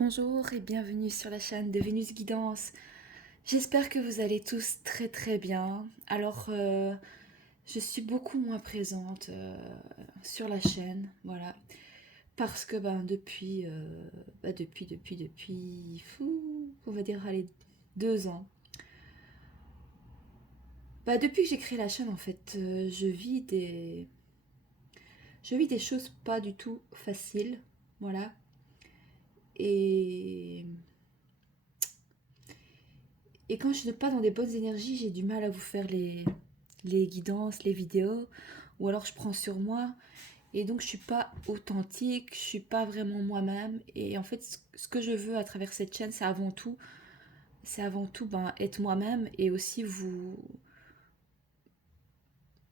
Bonjour et bienvenue sur la chaîne de Vénus Guidance. J'espère que vous allez tous très très bien. Je suis beaucoup moins présente sur la chaîne, voilà, parce que depuis, on va dire, allez, 2 ans. Depuis que j'ai créé la chaîne, en fait, je vis des choses pas du tout faciles, voilà. Et Et quand je suis pas dans des bonnes énergies, j'ai du mal à vous faire les guidances, les vidéos, ou alors je prends sur moi, et donc je suis pas authentique, je suis pas vraiment moi-même, et en fait, ce que je veux à travers cette chaîne, c'est avant tout être moi-même, et aussi vous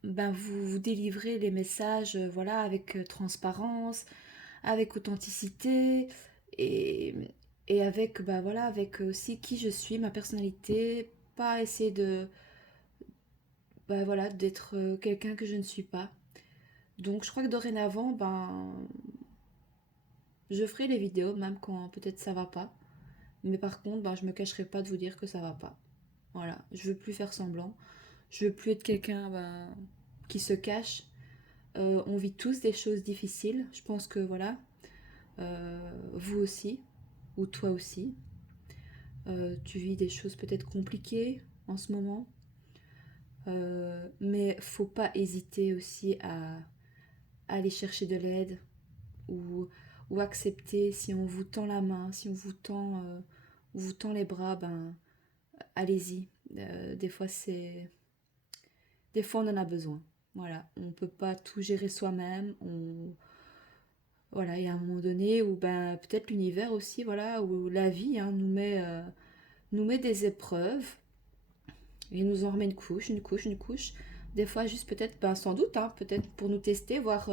délivrer les messages, voilà, avec transparence, avec authenticité, et, et avec, voilà, avec aussi qui je suis, ma personnalité, pas essayer voilà, d'être quelqu'un que je ne suis pas. Donc je crois que dorénavant, je ferai les vidéos même quand peut-être ça va pas. Mais par contre, je me cacherai pas de vous dire que ça va pas. Voilà, je veux plus faire semblant. Je veux plus être quelqu'un qui se cache. On vit tous des choses difficiles. Je pense que voilà, vous aussi, ou toi aussi. Tu vis des choses peut-être compliquées en ce moment. Mais faut pas hésiter aussi à aller chercher de l'aide, ou, ou accepter si on vous tend la main, si on vous tend les bras, allez-y. Des fois on en a besoin. Voilà, on peut pas tout gérer soi-même. Voilà, il y a un moment donné où peut-être l'univers aussi, voilà, où la vie nous met des épreuves. Il nous en remet une couche, une couche, une couche. Des fois, juste peut-être, sans doute, peut-être pour nous tester, voir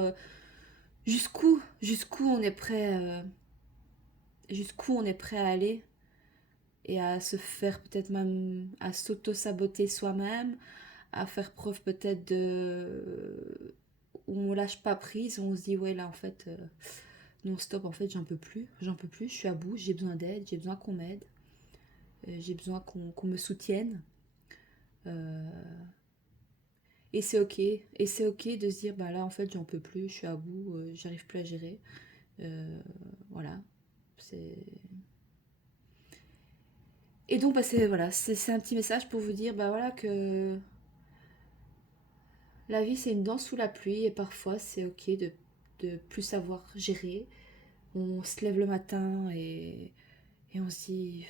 jusqu'où on est prêt, jusqu'où on est prêt à aller, et à se faire peut-être même, à s'auto-saboter soi-même, à faire preuve peut-être où on lâche pas prise, où on se dit ouais là en fait, non stop, en fait j'en peux plus, je suis à bout, j'ai besoin d'aide, j'ai besoin qu'on m'aide, j'ai besoin qu'on me soutienne. Euh, et c'est ok, et c'est ok de se dire bah là en fait j'en peux plus, je suis à bout, j'arrive plus à gérer. Voilà, c'est... Et donc c'est un petit message pour vous dire voilà que la vie, c'est une danse sous la pluie, et parfois c'est ok de plus savoir gérer. On se lève le matin, et on se dit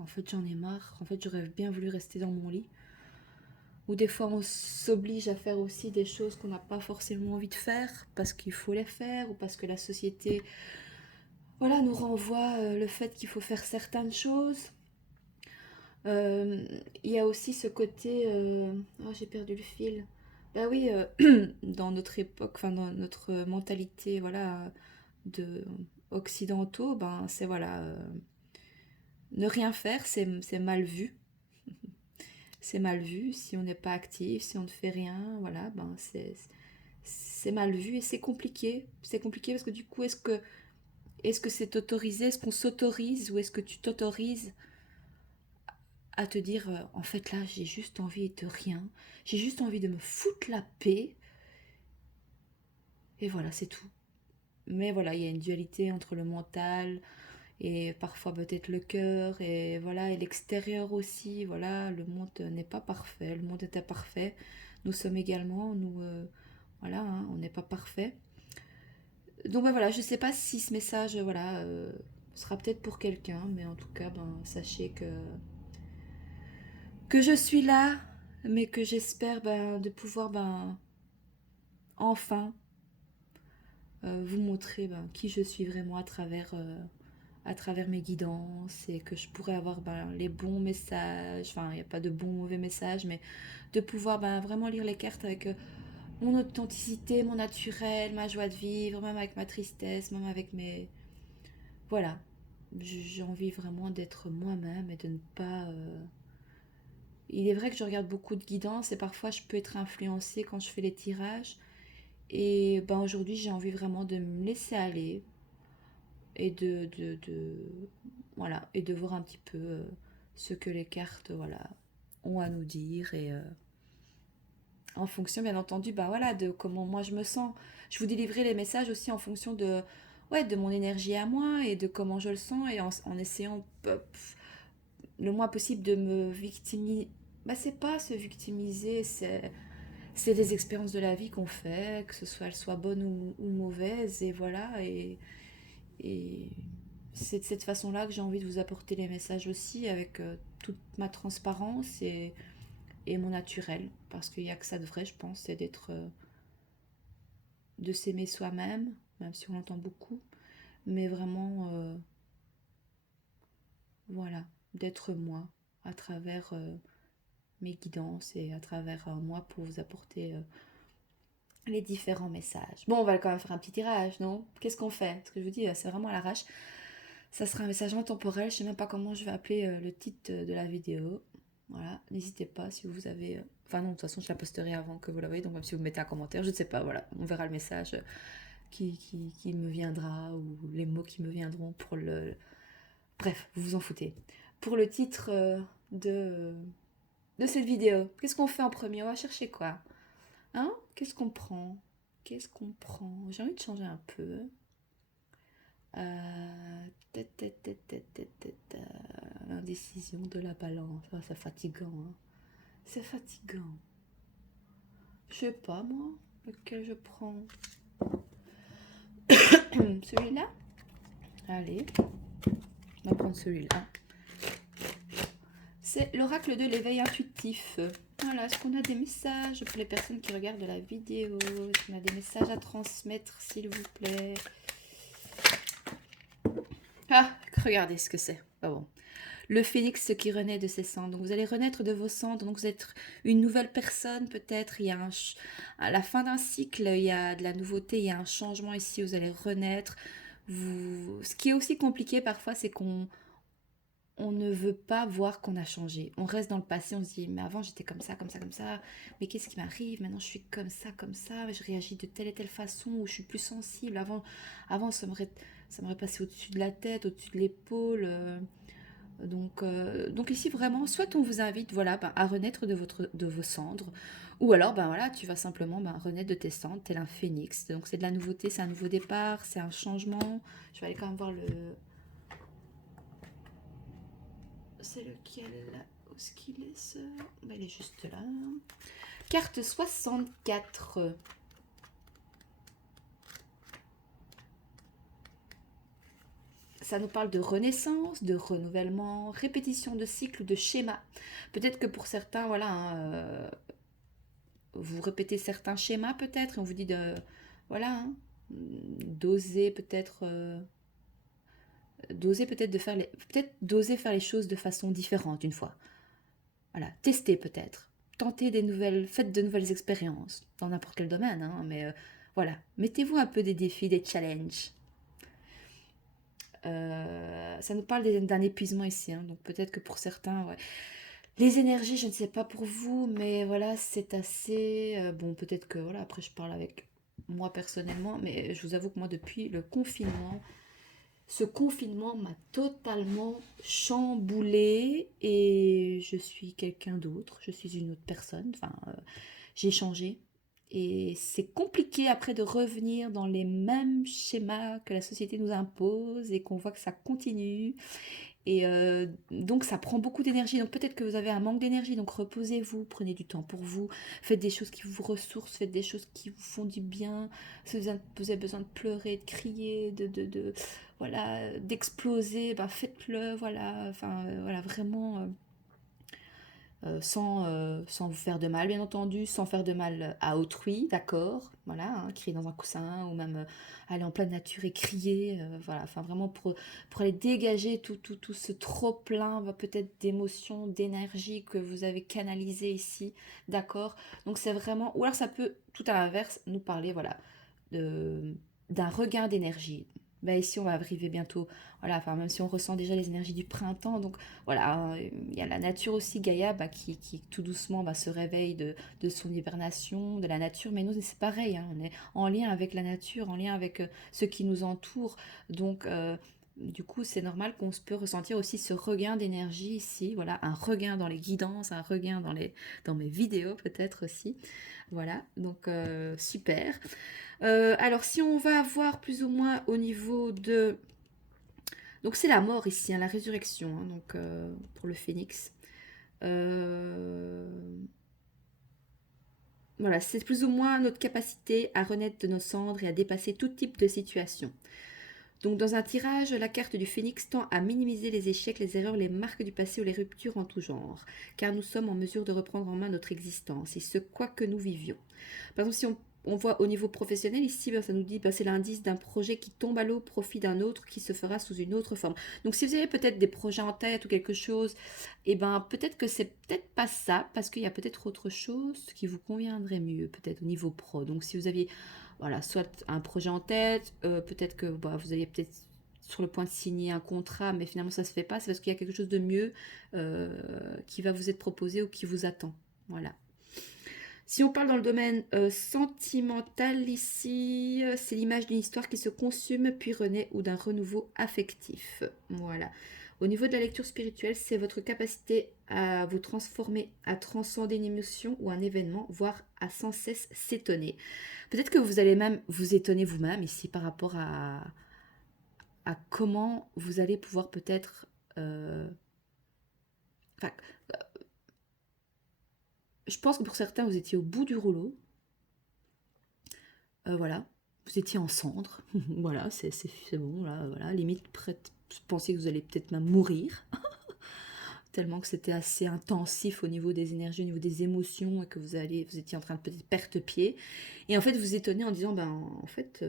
en fait j'en ai marre, en fait j'aurais bien voulu rester dans mon lit. Ou des fois on s'oblige à faire aussi des choses qu'on n'a pas forcément envie de faire parce qu'il faut les faire, ou parce que la société, voilà, nous renvoie le fait qu'il faut faire certaines choses. Euh, Il y a aussi ce côté... Oh, j'ai perdu le fil. Bah oui, dans notre époque, enfin dans notre mentalité, voilà, de occidentaux, c'est voilà, ne rien faire, c'est mal vu. C'est mal vu si on n'est pas actif, si on ne fait rien, voilà, c'est mal vu, et c'est compliqué. C'est compliqué parce que du coup, est-ce que c'est autorisé, est-ce qu'on s'autorise, ou est-ce que tu t'autorises à te dire en fait là j'ai juste envie de rien, j'ai juste envie de me foutre la paix, et voilà c'est tout. Mais voilà, il y a une dualité entre le mental et parfois peut-être le cœur, et voilà, et l'extérieur aussi. Voilà, le monde n'est pas parfait, le monde est imparfait, nous sommes également, nous, voilà, on n'est pas parfait. Donc voilà, je sais pas si ce message, voilà, sera peut-être pour quelqu'un, mais en tout cas sachez que je suis là, mais que j'espère de pouvoir enfin vous montrer qui je suis vraiment à travers mes guidances, et que je pourrais avoir les bons messages, enfin il n'y a pas de bons mauvais messages, mais de pouvoir vraiment lire les cartes avec mon authenticité, mon naturel, ma joie de vivre, même avec ma tristesse, même avec mes... Voilà, j'ai envie vraiment d'être moi-même, et de ne pas... Il est vrai que je regarde beaucoup de guidances, et parfois je peux être influencée quand je fais les tirages. Et aujourd'hui, j'ai envie vraiment de me laisser aller, et voilà, et de voir un petit peu ce que les cartes, voilà, ont à nous dire, et en fonction, bien entendu, bah voilà, de comment moi je me sens. Je vous délivrerai les messages aussi en fonction de, ouais, de mon énergie à moi et de comment je le sens, et en essayant le moins possible de me victimiser. Bah, c'est pas se victimiser, c'est des expériences de la vie qu'on fait, que ce soit elles soient bonnes ou mauvaises, et voilà, et c'est de cette façon-là que j'ai envie de vous apporter les messages aussi, avec toute ma transparence et mon naturel, parce qu'il n'y a que ça de vrai, je pense, c'est de s'aimer soi-même, même si on l'entend beaucoup, mais vraiment, voilà, d'être moi à travers mes guidances et à travers moi pour vous apporter les différents messages. Bon, on va quand même faire un petit tirage, non? Qu'est-ce qu'on fait? Ce que je vous dis, c'est vraiment à l'arrache. Ça sera un message intemporel, je sais même pas comment je vais appeler le titre de la vidéo. Voilà, n'hésitez pas si vous avez... Enfin non, de toute façon, je la posterai avant que vous la voyez, donc même si vous mettez un commentaire, je ne sais pas, voilà, on verra le message qui me viendra, ou les mots qui me viendront pour le... Bref, vous vous en foutez. Pour le titre de cette vidéo, qu'est-ce qu'on fait en premier? On va chercher quoi? Hein? Qu'est-ce qu'on prend? Qu'est-ce qu'on prend? J'ai envie de changer un peu. L'indécision de la balance. Ah, c'est fatigant. Hein. C'est fatigant. Je sais pas, moi, lequel je prends. Celui-là? Allez, on va prendre celui-là. C'est l'oracle de l'éveil intuitif. Voilà, est-ce qu'on a des messages pour les personnes qui regardent la vidéo? Est-ce qu'on a des messages à transmettre, s'il vous plaît? Ah, regardez ce que c'est. Ah bon. Le phénix qui renaît de ses cendres. Donc vous allez renaître de vos cendres. Donc vous êtes une nouvelle personne peut-être. Il y a à la fin d'un cycle, il y a de la nouveauté, il y a un changement ici. Vous allez renaître. Ce qui est aussi compliqué parfois, c'est qu'on ne veut pas voir qu'on a changé. On reste dans le passé, on se dit, mais avant j'étais comme ça, comme ça, comme ça. Mais qu'est-ce qui m'arrive? Maintenant je suis comme ça. Je réagis de telle et telle façon, ou je suis plus sensible. Avant ça m'aurait passé au-dessus de la tête, au-dessus de l'épaule. Donc ici vraiment, soit on vous invite voilà, à renaître de vos cendres, ou alors voilà, tu vas simplement renaître de tes cendres, tel un phénix. Donc c'est de la nouveauté, c'est un nouveau départ, c'est un changement. Je vais aller quand même voir le... C'est lequel? Où est-ce qu'il est ce... Il est juste là. Carte 64. Ça nous parle de renaissance, de renouvellement, répétition de cycles, de schémas. Peut-être que pour certains, voilà, hein, vous répétez certains schémas peut-être, et on vous dit de, voilà, hein, d'oser peut-être d'oser faire les choses de façon différente une fois. Voilà, tester peut-être, tenter faites de nouvelles expériences dans n'importe quel domaine, hein, mais voilà, mettez-vous un peu des défis, des challenges. Ça nous parle d'un épuisement ici, hein, donc peut-être que pour certains, ouais. Les énergies, je ne sais pas pour vous, mais voilà, c'est assez... bon, peut-être que, voilà, après je parle avec moi personnellement, mais je vous avoue que moi, depuis le confinement, ce confinement m'a totalement chamboulée, et je suis quelqu'un d'autre, je suis une autre personne, enfin, j'ai changé. Et c'est compliqué après de revenir dans les mêmes schémas que la société nous impose, et qu'on voit que ça continue. Et donc ça prend beaucoup d'énergie. Donc peut-être que vous avez un manque d'énergie. Donc reposez-vous, prenez du temps pour vous. Faites des choses qui vous ressourcent, faites des choses qui vous font du bien. Si vous avez besoin de pleurer, de crier, voilà, d'exploser, faites-le. Voilà, enfin voilà, vraiment... sans vous faire de mal, bien entendu, sans faire de mal à autrui, d'accord, voilà, hein, crier dans un coussin, ou même aller en pleine nature et crier, voilà, enfin vraiment pour aller dégager tout ce trop-plein, peut-être d'émotions, d'énergie que vous avez canalisé ici, d'accord, donc c'est vraiment, ou alors ça peut, tout à l'inverse, nous parler, voilà, d'un regain d'énergie, ben ici on va arriver bientôt, voilà, enfin même si on ressent déjà les énergies du printemps, donc voilà, hein, il y a la nature aussi, Gaïa, bah, qui tout doucement se réveille de son hibernation, de la nature, mais nous c'est pareil, hein, on est en lien avec la nature, en lien avec ce qui nous entoure, donc du coup c'est normal qu'on peut ressentir aussi ce regain d'énergie ici, voilà, un regain dans les guidances, un regain dans mes vidéos peut-être aussi, voilà, donc super. Alors, si on va voir plus ou moins au niveau de... Donc, c'est la mort ici, hein, la résurrection, hein, donc pour le phénix. Euh, Voilà, c'est plus ou moins notre capacité à renaître de nos cendres et à dépasser tout type de situation. Donc, dans un tirage, la carte du phénix tend à minimiser les échecs, les erreurs, les marques du passé ou les ruptures en tout genre, car nous sommes en mesure de reprendre en main notre existence et ce quoi que nous vivions. Par exemple, si on voit au niveau professionnel, ici, ça nous dit c'est l'indice d'un projet qui tombe à l'eau au profit d'un autre qui se fera sous une autre forme. Donc, si vous avez peut-être des projets en tête ou quelque chose, et peut-être que c'est peut-être pas ça, parce qu'il y a peut-être autre chose qui vous conviendrait mieux, peut-être au niveau pro. Donc, si vous aviez, voilà, soit un projet en tête, peut-être que vous allez peut-être sur le point de signer un contrat, mais finalement ça se fait pas, c'est parce qu'il y a quelque chose de mieux qui va vous être proposé ou qui vous attend. Voilà. Si on parle dans le domaine sentimental ici, c'est l'image d'une histoire qui se consume puis renaît ou d'un renouveau affectif. Voilà. Au niveau de la lecture spirituelle, c'est votre capacité à vous transformer, à transcender une émotion ou un événement, voire à sans cesse s'étonner. Peut-être que vous allez même vous étonner vous-même ici par rapport à comment vous allez pouvoir peut-être... Enfin, je pense que pour certains, vous étiez au bout du rouleau. Voilà, vous étiez en cendres, voilà, c'est bon, là, voilà, limite prête, pensez que vous allez peut-être même mourir, tellement que c'était assez intensif au niveau des énergies, au niveau des émotions, et que vous étiez en train de peut-être perdre pied, et en fait vous étonnez en disant, en fait,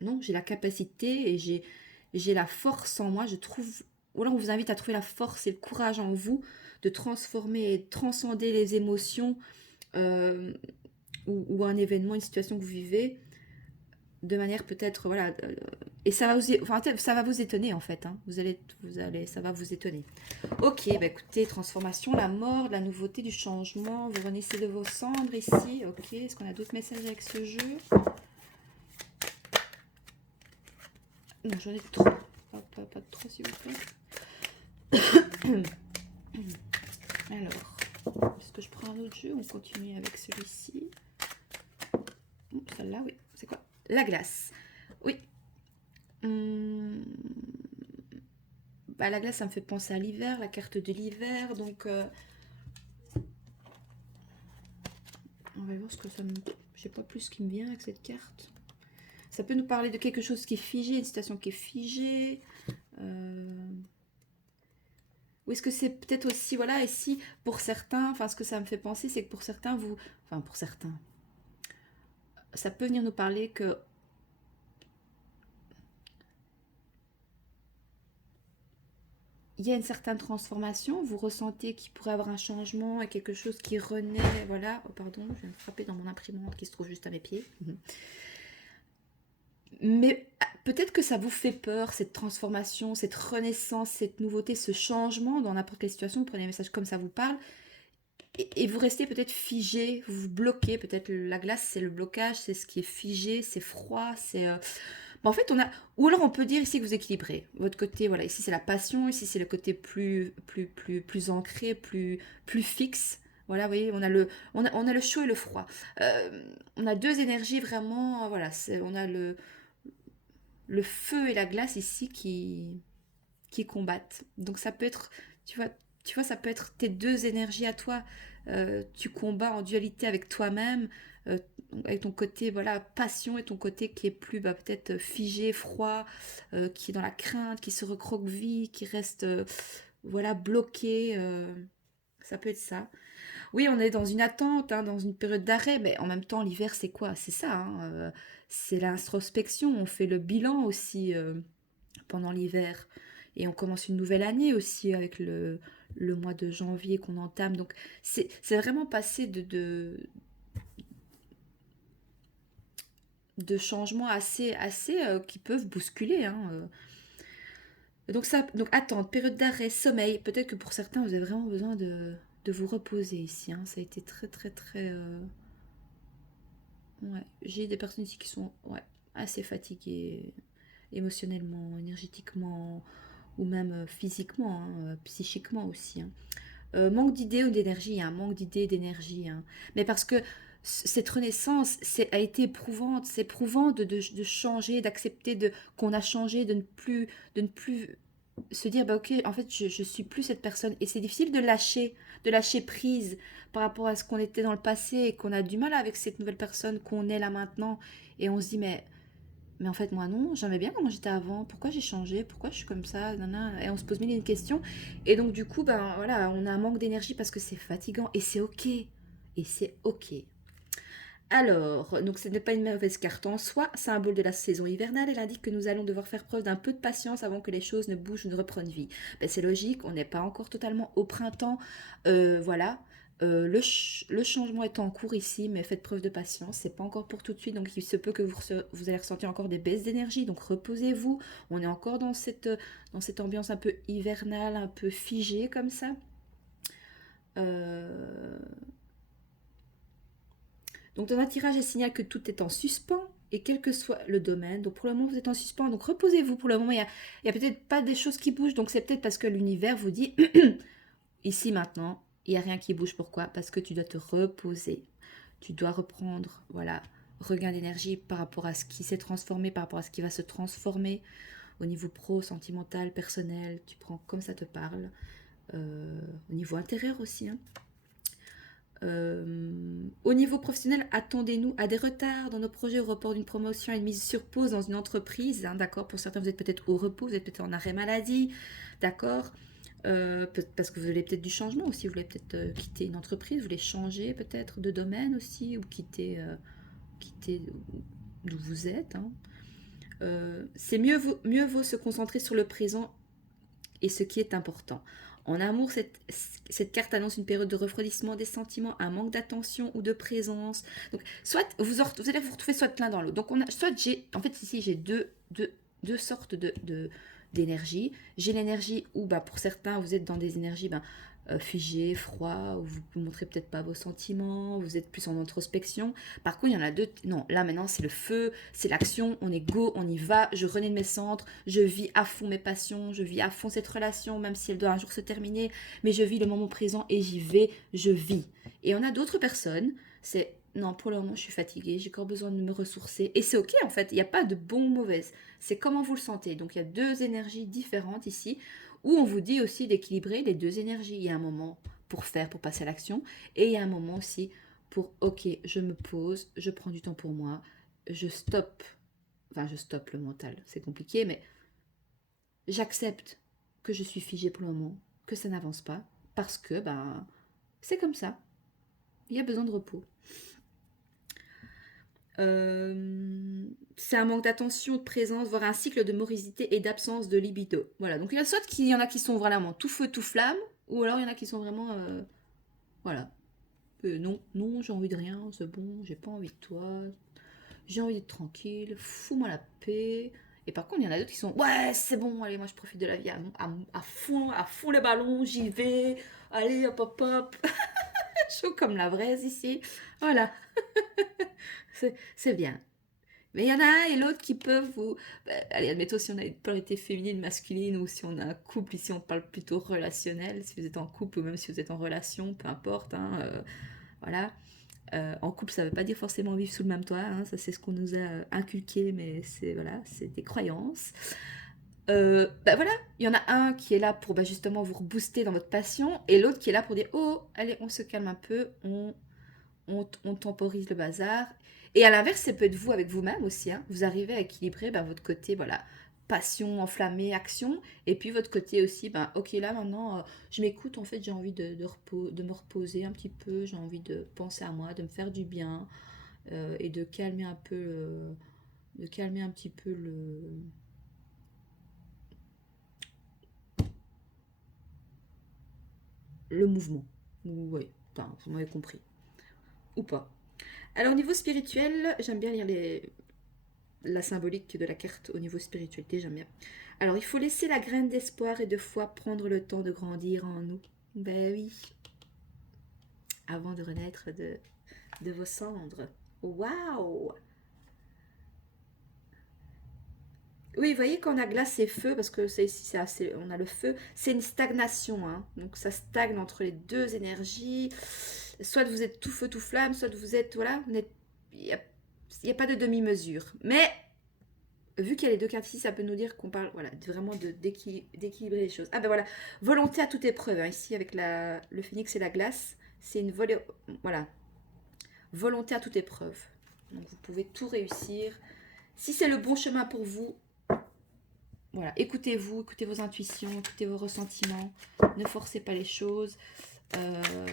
non, j'ai la capacité, et j'ai la force en moi, je trouve, ou là on vous invite à trouver la force et le courage en vous, de transformer et de transcender les émotions, euh, ou un événement, une situation que vous vivez, de manière peut-être voilà et ça va vous étonner en fait, hein. Vous allez ça va vous étonner. Ok, écoutez, transformation, la mort, la nouveauté, du changement, vous renaissez de vos cendres ici. Ok, est-ce qu'on a d'autres messages avec ce jeu? Non, j'en ai trop, pas trop s'il vous plaît. Alors, est-ce que je prends un autre jeu ou on continue avec celui-ci? Celle-là, oui, c'est quoi? La glace. Oui. La glace, ça me fait penser à l'hiver, la carte de l'hiver. Donc, on va voir ce que ça me... Je sais pas plus ce qui me vient avec cette carte. Ça peut nous parler de quelque chose qui est figé, une situation qui est figée. Ou est-ce que c'est peut-être aussi, voilà, ici, pour certains, enfin, ce que ça me fait penser, c'est que pour certains, pour certains, ça peut venir nous parler que il y a une certaine transformation, vous ressentez qu'il pourrait y avoir un changement et quelque chose qui renaît, voilà. Oh, pardon, je viens de frapper dans mon imprimante qui se trouve juste à mes pieds. Mais peut-être que ça vous fait peur, cette transformation, cette renaissance, cette nouveauté, ce changement dans n'importe quelle situation. Vous prenez un message comme ça vous parle et vous restez peut-être figé, vous vous bloquez. Peut-être la glace, c'est le blocage, c'est ce qui est figé, c'est froid, c'est... En fait, on a... Ou alors on peut dire ici que vous équilibrez. Votre côté, voilà, ici c'est la passion, ici c'est le côté plus ancré, plus fixe. Voilà, vous voyez, on a le chaud et le froid. On a deux énergies vraiment, voilà, on a le feu et la glace ici qui combattent. Donc ça peut être, tu vois, ça peut être tes deux énergies à toi. Tu combats en dualité avec toi-même, euh, avec ton côté voilà passion et ton côté qui est plus peut-être figé, froid, qui est dans la crainte, qui se recroqueville, qui reste voilà bloqué. Ça peut être ça. Oui, on est dans une attente, hein, dans une période d'arrêt, mais en même temps, l'hiver, c'est quoi? C'est ça, hein, c'est l'introspection. On fait le bilan aussi pendant l'hiver. Et on commence une nouvelle année aussi avec le mois de janvier qu'on entame. Donc, c'est vraiment passer de changements qui peuvent bousculer. Hein. Donc attente, période d'arrêt, sommeil. Peut-être que pour certains, vous avez vraiment besoin de vous reposer ici. Hein. Ça a été très très très... Ouais. J'ai des personnes ici qui sont ouais, assez fatiguées émotionnellement, énergétiquement ou même physiquement, hein, psychiquement aussi. Hein. Manque d'idées ou d'énergie, hein, manque d'idées, d'énergie. Hein. Mais parce que cette renaissance a été éprouvante. C'est éprouvant de changer, d'accepter qu'on a changé, de ne plus se dire, bah ok, en fait, je suis plus cette personne. Et c'est difficile de lâcher prise par rapport à ce qu'on était dans le passé et qu'on a du mal avec cette nouvelle personne qu'on est là maintenant. Et on se dit, mais en fait, moi non, j'aimais bien comment j'étais avant. Pourquoi j'ai changé? Pourquoi je suis comme ça? Nanana. Et on se pose mille et une questions. Et donc, du coup, ben voilà, on a un manque d'énergie parce que c'est fatigant. Et c'est ok. Et c'est ok. Alors, donc ce n'est pas une mauvaise carte en soi, symbole de la saison hivernale, elle indique que nous allons devoir faire preuve d'un peu de patience avant que les choses ne bougent ou ne reprennent vie. Ben, c'est logique, on n'est pas encore totalement au printemps, voilà. Le changement est en cours ici, mais faites preuve de patience, c'est pas encore pour tout de suite, donc il se peut que vous allez ressentir encore des baisses d'énergie, donc reposez-vous, on est encore dans cette ambiance un peu hivernale, un peu figée comme ça. Euh, Donc dans un tirage, elle signale que tout est en suspens et quel que soit le domaine. Donc pour le moment, vous êtes en suspens. Donc reposez-vous pour le moment. Il y a peut-être pas des choses qui bougent. Donc c'est peut-être parce que l'univers vous dit ici maintenant, il n'y a rien qui bouge. Pourquoi? Parce que tu dois te reposer. Tu dois reprendre, voilà, regain d'énergie par rapport à ce qui s'est transformé, par rapport à ce qui va se transformer au niveau pro, sentimental, personnel. Tu prends comme ça te parle. Au niveau intérieur aussi. Hein. Au niveau professionnel, attendez-nous à des retards dans nos projets au report d'une promotion et une mise sur pause dans une entreprise. Hein, d'accord. Pour certains, vous êtes peut-être au repos, vous êtes peut-être en arrêt maladie. D'accord. Parce que vous voulez peut-être du changement aussi. Vous voulez peut-être quitter une entreprise, vous voulez changer peut-être de domaine aussi ou quitter d'où vous êtes. Hein. C'est mieux vaut se concentrer sur le présent et ce qui est important. En amour, cette carte annonce une période de refroidissement des sentiments, un manque d'attention ou de présence. Donc, soit vous allez vous retrouver soit l'un dans l'autre. Donc, en fait, ici, j'ai deux sortes d'énergie. J'ai l'énergie où, bah, pour certains, vous êtes dans des énergies figées, froid, où vous ne montrez peut-être pas vos sentiments, vous êtes plus en introspection. Par contre, il y en a deux. Non, là maintenant, c'est le feu, c'est l'action, on est go, on y va, je renais de mes centres, je vis à fond mes passions, je vis à fond cette relation, même si elle doit un jour se terminer, mais je vis le moment présent et j'y vais, je vis. Et on a d'autres personnes, c'est non, pour le moment, je suis fatiguée, j'ai encore besoin de me ressourcer. Et c'est ok en fait, il n'y a pas de bon ou mauvaise. C'est comment vous le sentez. Donc il y a deux énergies différentes ici, où on vous dit aussi d'équilibrer les deux énergies. Il y a un moment pour faire, pour passer à l'action, et il y a un moment aussi pour, ok, je me pose, je prends du temps pour moi, je stoppe, enfin je stoppe le mental, c'est compliqué, mais j'accepte que je suis figée pour le moment, que ça n'avance pas, parce que ben c'est comme ça, il y a besoin de repos. C'est un manque d'attention, de présence, voire un cycle de morosité et d'absence de libido. Voilà, donc il y a soit qu'il y en a qui sont vraiment tout feu, tout flamme, ou alors il y en a qui sont vraiment, voilà, non, non, j'ai envie de rien, c'est bon, j'ai pas envie de toi, j'ai envie d'être tranquille, fous-moi la paix. Et par contre, il y en a d'autres qui sont, ouais, c'est bon, allez, moi je profite de la vie à fond les ballons, j'y vais, allez, hop, hop, hop, chaud comme la braise ici, voilà, c'est bien. Mais il y en a un et l'autre qui peuvent vous... allez, admettons si on a une polarité féminine, masculine, ou si on a un couple, ici on parle plutôt relationnel, si vous êtes en couple ou même si vous êtes en relation, peu importe, hein, voilà. En couple, ça ne veut pas dire forcément vivre sous le même toit, hein, ça c'est ce qu'on nous a inculqué, mais c'est voilà, c'est des croyances. Voilà, il y en a un qui est là pour justement vous rebooster dans votre passion, et l'autre qui est là pour dire, oh, allez, on se calme un peu, on temporise le bazar. Et à l'inverse, ça peut être vous avec vous-même aussi. Hein. Vous arrivez à équilibrer votre côté, voilà, passion, enflammée, action. Et puis votre côté aussi, ok, là maintenant, je m'écoute, en fait, j'ai envie de me reposer un petit peu, j'ai envie de penser à moi, de me faire du bien et de calmer un peu de calmer un petit peu le mouvement. Oui, enfin, vous m'avez compris. Ou pas. Alors au niveau spirituel, j'aime bien lire la symbolique de la carte au niveau spiritualité, j'aime bien. Alors, il faut laisser la graine d'espoir et de foi prendre le temps de grandir en nous. Ben oui, avant de renaître de vos cendres. Waouh! Oui, vous voyez qu'on a glace et feu, parce que c'est ici, on a le feu, c'est une stagnation, hein. Donc ça stagne entre les deux énergies. Soit vous êtes tout feu, tout flamme, soit vous êtes, voilà, il n'y a pas de demi-mesure. Mais vu qu'il y a les deux cartes ici, ça peut nous dire qu'on parle, voilà, vraiment d'équilibrer les choses. Ah ben voilà, volonté à toute épreuve, hein, ici avec le phénix et la glace, c'est voilà, volonté à toute épreuve. Donc vous pouvez tout réussir. Si c'est le bon chemin pour vous, voilà, écoutez-vous, écoutez vos intuitions, écoutez vos ressentiments, ne forcez pas les choses euh,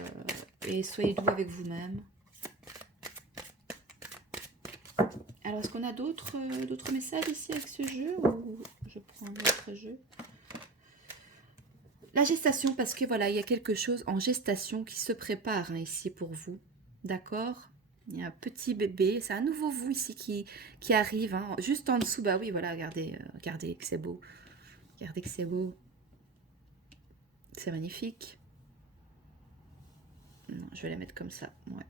et soyez doux avec vous-même. Alors, est-ce qu'on a d'autres messages ici avec ce jeu ou je prends un autre jeu? La gestation, parce que voilà, il y a quelque chose en gestation qui se prépare, hein, ici pour vous, d'accord? Il y a un petit bébé, c'est un nouveau vous ici qui arrive, hein, juste en dessous, bah oui, voilà, regardez, regardez que c'est beau, regardez que c'est beau, c'est magnifique. Non, je vais la mettre comme ça, ouais.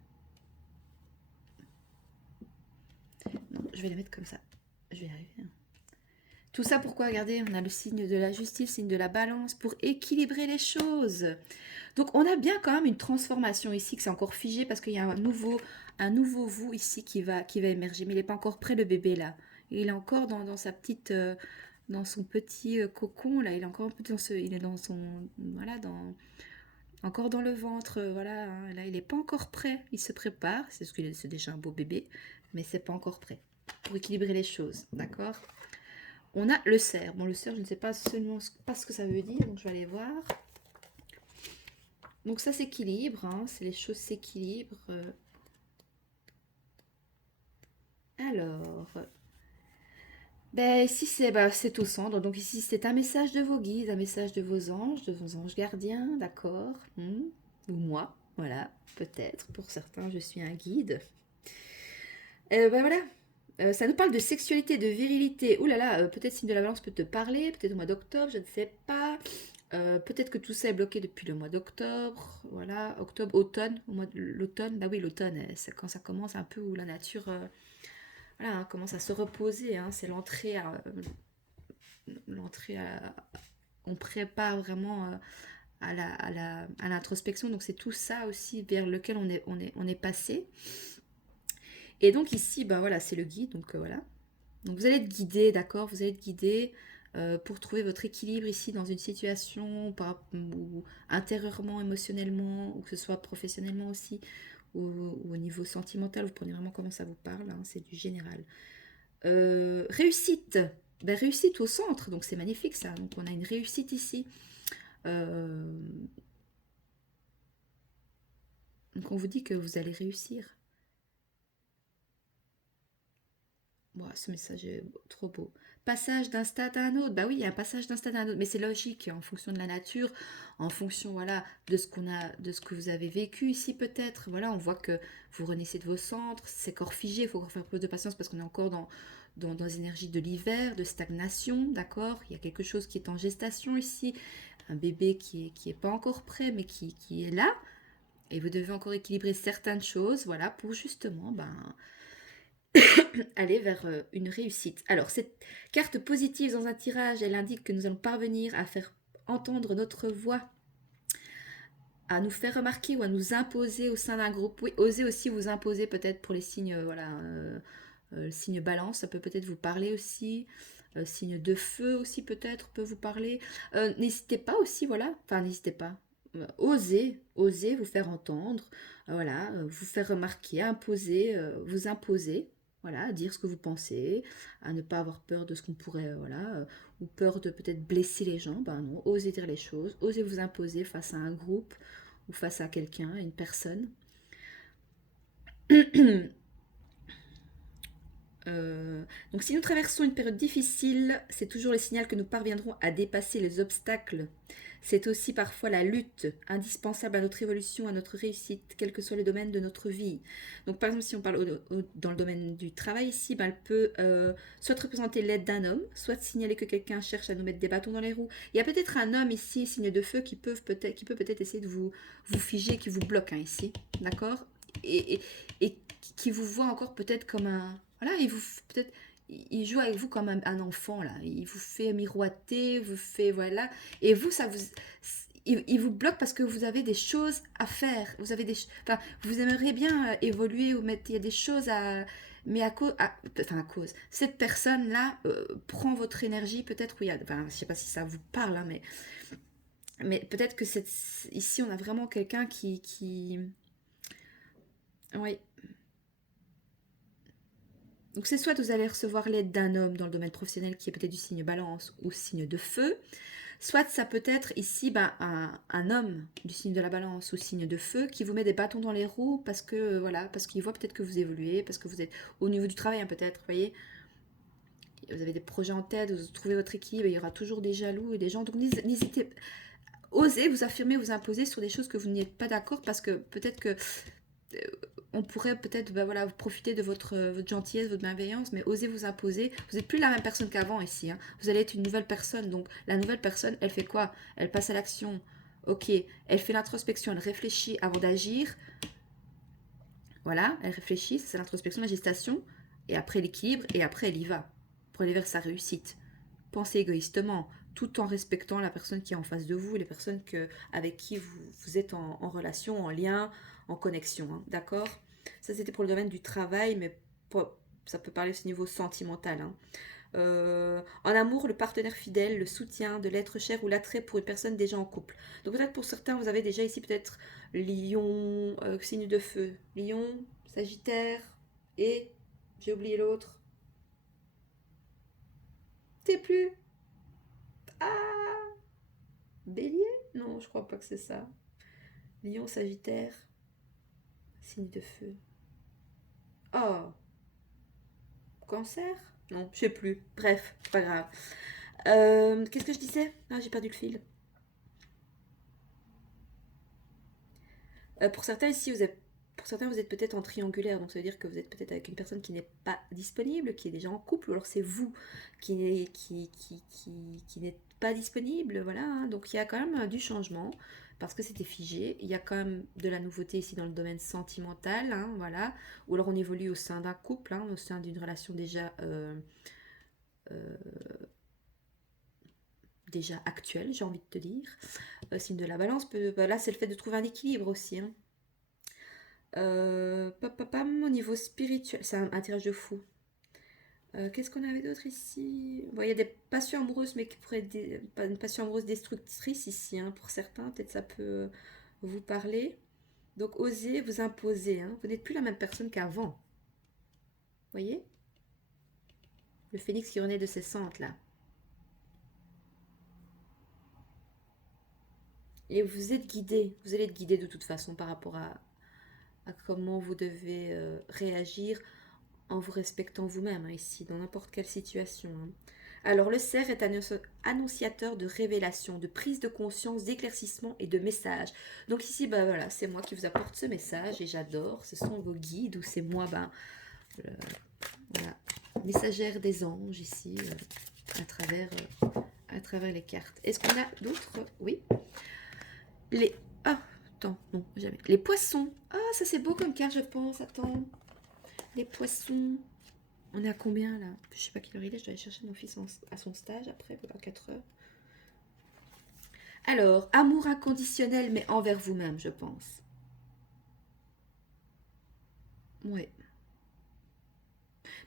Non, je vais la mettre comme ça, je vais y arriver, hein. Tout ça pourquoi, regardez, on a le signe de la justice, signe de la balance, pour équilibrer les choses. Donc on a bien quand même une transformation ici, que c'est encore figé, parce qu'il y a un nouveau vous ici qui va émerger. Mais il n'est pas encore prêt, le bébé, là. Il est encore dans sa petite... dans son petit cocon, là. Il est encore un peu il est dans son... Voilà, encore dans le ventre, voilà. Hein. Là, il n'est pas encore prêt. Il se prépare. C'est déjà un beau bébé, mais c'est pas encore prêt. Pour équilibrer les choses, d'accord? On a le cerf. Bon, le cerf, je ne sais pas absolument pas ce que ça veut dire, donc je vais aller voir. Donc ça s'équilibre, hein, les choses s'équilibrent. Alors, ben ici c'est au centre. Donc ici c'est un message de vos guides, un message de vos anges gardiens, d'accord, ou moi, voilà, peut-être. Pour certains, je suis un guide. Ben voilà. Ça nous parle de sexualité, de virilité. Ouh là là, peut-être signe de la balance peut te parler, peut-être au mois d'octobre, je ne sais pas. Peut-être que tout ça est bloqué depuis le mois d'octobre. Voilà, octobre, automne, au mois de l'automne. Bah oui, l'automne, c'est quand ça commence un peu où la nature voilà, hein, commence à se reposer. Hein, c'est on prépare vraiment à l'introspection. Donc c'est tout ça aussi vers lequel on est passé. Et donc ici, bah voilà, c'est le guide. Donc voilà. Donc vous allez être guidé, d'accord? Vous allez être guidé pour trouver votre équilibre ici dans une situation, ou intérieurement, émotionnellement, ou que ce soit professionnellement aussi, ou au niveau sentimental. Vous prenez vraiment comment ça vous parle, hein, c'est du général. Réussite. Ben, réussite au centre, donc c'est magnifique ça. Donc on a une réussite ici. Donc on vous dit que vous allez réussir. Wow, ce message est trop beau. Passage d'un stade à un autre. Bah oui, il y a un passage d'un stade à un autre, mais c'est logique en fonction de la nature, en fonction voilà de ce que vous avez vécu ici peut-être. Voilà, on voit que vous renaissez de vos centres, c'est corps figé, il faut encore faire plus de patience parce qu'on est encore dans les énergies de l'hiver, de stagnation, d'accord. Il y a quelque chose qui est en gestation ici, un bébé qui est pas encore prêt, mais qui est là, et vous devez encore équilibrer certaines choses, voilà, pour justement aller vers une réussite. Alors, cette carte positive dans un tirage, elle indique que nous allons parvenir à faire entendre notre voix, à nous faire remarquer ou à nous imposer au sein d'un groupe. Oui, osez aussi vous imposer peut-être pour les signes, le signe balance, ça peut peut-être vous parler aussi. Signe de feu aussi peut-être peut vous parler. N'hésitez pas aussi, voilà, enfin n'hésitez pas. Osez vous faire entendre, voilà, vous faire remarquer, vous imposer, voilà, à dire ce que vous pensez, à ne pas avoir peur de ce qu'on pourrait, voilà, ou peur de peut-être blesser les gens, ben non, osez dire les choses, osez vous imposer face à un groupe ou face à quelqu'un, à une personne. Donc si nous traversons une période difficile, c'est toujours le signal que nous parviendrons à dépasser les obstacles C'est aussi parfois la lutte indispensable à notre évolution, à notre réussite, quel que soit le domaine de notre vie. Donc par exemple, si on parle dans le domaine du travail ici, ben, elle peut soit représenter l'aide d'un homme, soit signaler que quelqu'un cherche à nous mettre des bâtons dans les roues. Il y a peut-être un homme ici, signe de feu, qui peut peut-être essayer de vous figer, qui vous bloque hein, ici, d'accord, et qui vous voit encore peut-être comme un... Voilà, peut-être il joue avec vous comme un enfant là, il vous fait miroiter, vous fait voilà, et vous ça vous il vous bloque parce que vous avez des choses à faire, vous avez enfin vous aimeriez bien évoluer ou mettre il y a des choses à mais à cause cette personne là prend votre énergie peut-être oui enfin je sais pas si ça vous parle hein, mais peut-être que ici on a vraiment quelqu'un qui oui. Donc c'est soit vous allez recevoir l'aide d'un homme dans le domaine professionnel qui est peut-être du signe balance ou signe de feu, soit ça peut être ici ben, un homme du signe de la balance ou signe de feu qui vous met des bâtons dans les roues parce que voilà, parce qu'il voit peut-être que vous évoluez, parce que vous êtes au niveau du travail hein, peut-être, vous voyez, vous avez des projets en tête, vous trouvez votre équilibre, il y aura toujours des jaloux et des gens, donc n'hésitez, osez vous affirmer, vous imposer sur des choses que vous n'êtes pas d'accord parce que peut-être que on pourrait peut-être bah voilà, profiter de votre gentillesse, votre bienveillance, mais osez vous imposer. Vous n'êtes plus la même personne qu'avant ici. Hein. Vous allez être une nouvelle personne. Donc la nouvelle personne, elle fait quoi? Elle passe à l'action. Ok, elle fait l'introspection, elle réfléchit avant d'agir. Voilà, elle réfléchit, c'est l'introspection, la gestation. Et après l'équilibre, et après elle y va. Pour aller vers sa réussite. Pensez égoïstement, tout en respectant la personne qui est en face de vous, les personnes avec qui vous êtes en relation, en lien, en connexion. Hein, d'accord? Ça, c'était pour le domaine du travail, mais ça peut parler au niveau sentimental. Hein. En amour, le partenaire fidèle, le soutien, de l'être cher ou l'attrait pour une personne déjà en couple. Donc peut-être pour certains, vous avez déjà ici peut-être Lion, signe de feu. Lion, Sagittaire et j'ai oublié l'autre. T'es plus. Ah, Bélier? Non, je crois pas que c'est ça. Lion, Sagittaire, signe de feu. Oh, Cancer? Non, je sais plus. Bref, c'est pas grave. Qu'est-ce que je disais? Ah, j'ai perdu le fil. Pour certains ici, pour certains, vous êtes peut-être en triangulaire, donc ça veut dire que vous êtes peut-être avec une personne qui n'est pas disponible, qui est déjà en couple, ou alors c'est vous qui n'êtes pas disponible, voilà. Hein. Donc il y a quand même du changement, parce que c'était figé. Il y a quand même de la nouveauté ici dans le domaine sentimental, hein, voilà. Ou alors on évolue au sein d'un couple, hein, au sein d'une relation euh, déjà actuelle, j'ai envie de te dire. Signe de la balance, là c'est le fait de trouver un équilibre aussi, hein. Au niveau spirituel, c'est un tirage de fou. Qu'est-ce qu'on avait d'autre ici? Bon, il y a des passions amoureuses, mais qui pourraient être pas une passion amoureuse destructrice ici, hein, pour certains. Peut-être ça peut vous parler. Donc, osez vous imposer. Hein. Vous n'êtes plus la même personne qu'avant. Vous voyez? Le phénix qui renaît de ses cendres, là. Et vous êtes guidé. Vous allez être guidé de toute façon par rapport à comment vous devez réagir en vous respectant vous-même, hein, ici, dans n'importe quelle situation. Hein. Alors, le cerf est annonciateur de révélation, de prise de conscience, d'éclaircissement et de message. Donc ici, bah voilà, c'est moi qui vous apporte ce message et j'adore. Ce sont vos guides ou c'est moi, euh, voilà, messagère des anges ici, à travers les cartes. Est-ce qu'on a d'autres? Oui. Les... Ah, attends, non, jamais. Les poissons. Ah, ça c'est beau comme carte, je pense. Attends. Les poissons. On est à combien là? Je sais pas quelle heure il est, je dois aller chercher mon fils à son stage après, à 4 heures. Alors, amour inconditionnel mais envers vous-même, je pense. Ouais.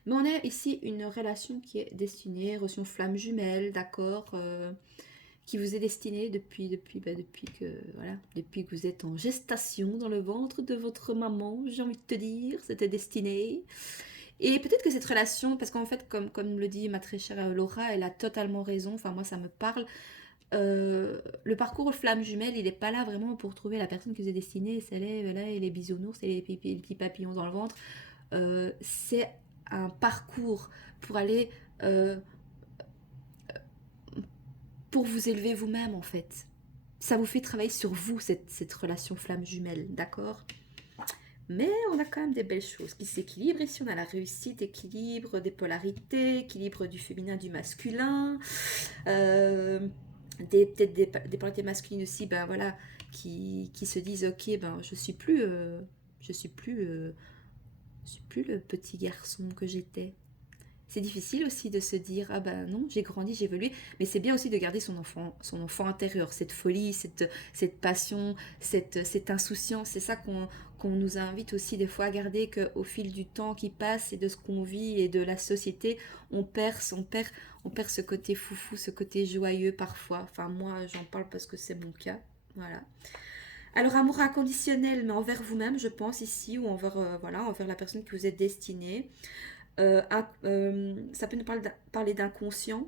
Mais on a ici une relation qui est destinée, relation flamme jumelle, d'accord, qui vous est destinée depuis que vous êtes en gestation dans le ventre de votre maman, j'ai envie de te dire, c'était destiné. Et peut-être que cette relation, parce qu'en fait, comme le dit ma très chère Laura, elle a totalement raison, enfin moi ça me parle. Le parcours flamme jumelle, il n'est pas là vraiment pour trouver la personne qui vous est destinée, c'est là, et les bisounours et les petits papillons dans le ventre. C'est un parcours pour aller, pour vous élever vous-même en fait. ça vous fait travailler sur vous, cette relation flamme jumelle, d'accord? Mais on a quand même des belles choses qui s'équilibrent. Ici, on a la réussite, équilibre des polarités, équilibre du féminin, du masculin. Peut-être des polarités masculines aussi, ben voilà, qui se disent, ok, ben je suis plus, je suis plus le petit garçon que j'étais. C'est difficile aussi de se dire, ah ben non, j'ai grandi, j'ai évolué, mais c'est bien aussi de garder son enfant intérieur, cette folie, cette passion, cette insouciance. C'est ça qu'on nous invite aussi des fois à garder, qu'au fil du temps qui passe et de ce qu'on vit et de la société, on perd ce côté foufou, ce côté joyeux parfois. Enfin, moi, j'en parle parce que c'est mon cas. Voilà. Alors, amour inconditionnel, mais envers vous-même, je pense, ici, ou envers, voilà, envers la personne que vous êtes destinée. Ça peut nous parler d'inconscient.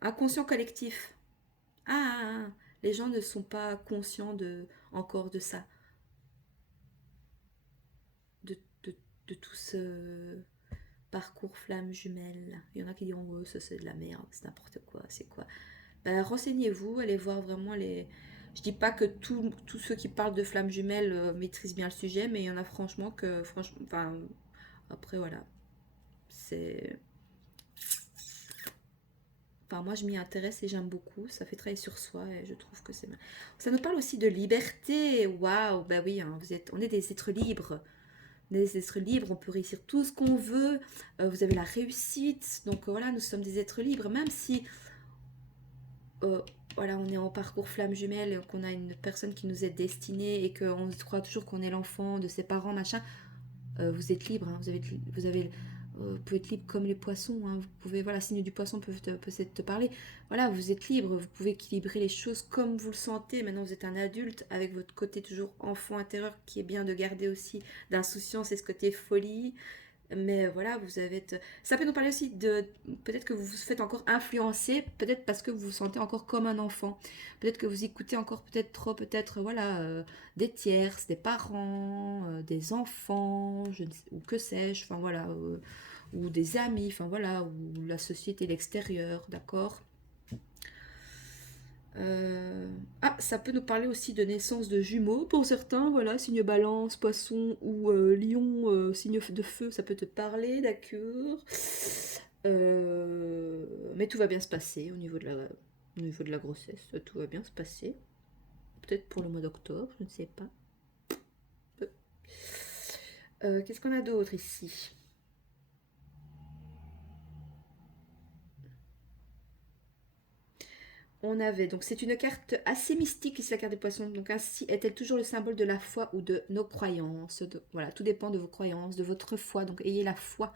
Inconscient collectif. Ah, ah, ah, les gens ne sont pas conscients encore de ça, de, de, de tout ce parcours flamme jumelle. Il y en a qui diront, ouais, ça c'est de la merde, c'est n'importe quoi, c'est quoi. Ben, renseignez-vous, allez voir vraiment les... Je dis pas que tous ceux qui parlent de flamme jumelle maîtrisent bien le sujet, mais il y en a franchement que... Franchement, enfin, après voilà, c'est... Enfin, moi, je m'y intéresse et j'aime beaucoup. Ça fait travailler sur soi et je trouve que c'est bien. Ça nous parle aussi de liberté. Waouh, bah oui, hein, on est des êtres libres. On est des êtres libres, on peut réussir tout ce qu'on veut. Vous avez la réussite. Donc voilà, nous sommes des êtres libres. Même si euh, voilà, on est en parcours flamme jumelle et qu'on a une personne qui nous est destinée et qu'on croit toujours qu'on est l'enfant de ses parents, machin. Vous êtes libre, hein, vous pouvez être libre comme les poissons, hein, vous pouvez, voilà, signe du poisson peut te parler, voilà, vous êtes libre, vous pouvez équilibrer les choses comme vous le sentez. Maintenant vous êtes un adulte avec votre côté toujours enfant intérieur qui est bien de garder aussi, d'insouciance et ce côté folie. Mais voilà, vous avez... Ça peut nous parler aussi de... Peut-être que vous vous faites encore influencer, peut-être parce que vous vous sentez encore comme un enfant. Peut-être que vous écoutez encore peut-être trop, peut-être, voilà, des tierces, des parents, des enfants, je ne sais, ou que sais-je, enfin voilà, ou des amis, enfin voilà, ou la société, l'extérieur, d'accord. Ça peut nous parler aussi de naissance de jumeaux pour certains, voilà, signe balance, poisson ou lion, signe de feu, ça peut te parler, d'accord. Mais tout va bien se passer au niveau de la grossesse, tout va bien se passer. Peut-être pour le mois d'octobre, je ne sais pas. Qu'est-ce qu'on a d'autre ici? On avait, donc c'est une carte assez mystique ici, la carte des poissons. Donc ainsi est-elle toujours le symbole de la foi ou de nos croyances. Voilà, tout dépend de vos croyances, de votre foi. Donc ayez la foi.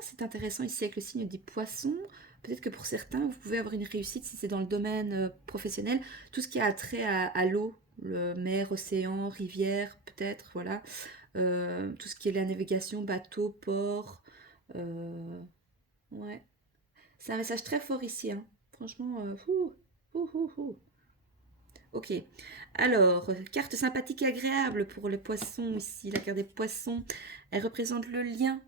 C'est intéressant ici avec le signe des poissons. Peut-être que pour certains, vous pouvez avoir une réussite si c'est dans le domaine professionnel. Tout ce qui a trait à l'eau, le mer, océan, rivière, peut-être, voilà. Tout ce qui est la navigation, bateau, port. Ouais. C'est un message très fort ici, hein. Franchement, ouh, ouh, ouh. Ok. Alors, carte sympathique et agréable pour les poissons ici. La carte des poissons, elle représente le lien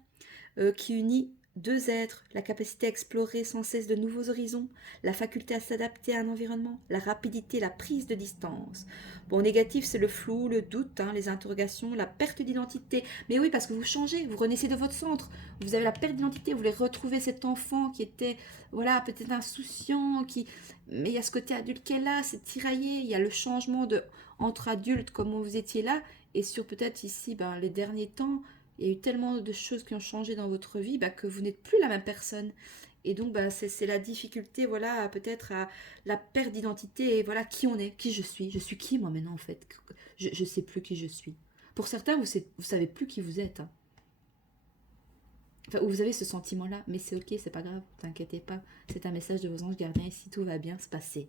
qui unit deux êtres, la capacité à explorer sans cesse de nouveaux horizons, la faculté à s'adapter à un environnement, la rapidité, la prise de distance. Bon, négatif, c'est le flou, le doute, hein, les interrogations, la perte d'identité. Mais oui, parce que vous changez, vous renaissez de votre centre, vous avez la perte d'identité, vous voulez retrouver cet enfant qui était, voilà, peut-être insouciant, mais il y a ce côté adulte qui est là, c'est tiraillé, il y a le changement entre adultes, comment vous étiez là, et sur peut-être ici, ben, les derniers temps, il y a eu tellement de choses qui ont changé dans votre vie que vous n'êtes plus la même personne. Et donc, c'est la difficulté, voilà, peut-être à la perte d'identité et voilà qui on est, qui je suis. Je suis qui moi maintenant en fait? Je sais plus qui je suis. Pour certains, vous savez plus qui vous êtes, hein. Enfin, vous avez ce sentiment-là, mais c'est ok, c'est pas grave, ne t'inquiétez pas. C'est un message de vos anges gardiens et si tout va bien se passer.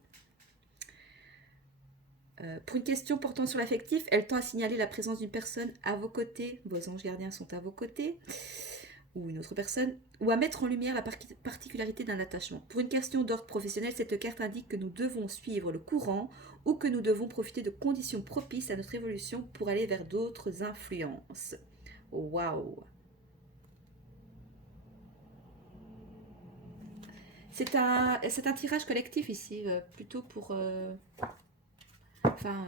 Pour une question portant sur l'affectif, elle tend à signaler la présence d'une personne à vos côtés, vos anges gardiens sont à vos côtés, ou une autre personne, ou à mettre en lumière la particularité d'un attachement. Pour une question d'ordre professionnel, cette carte indique que nous devons suivre le courant ou que nous devons profiter de conditions propices à notre évolution pour aller vers d'autres influences. Waouh! C'est un tirage collectif ici, plutôt pour... enfin...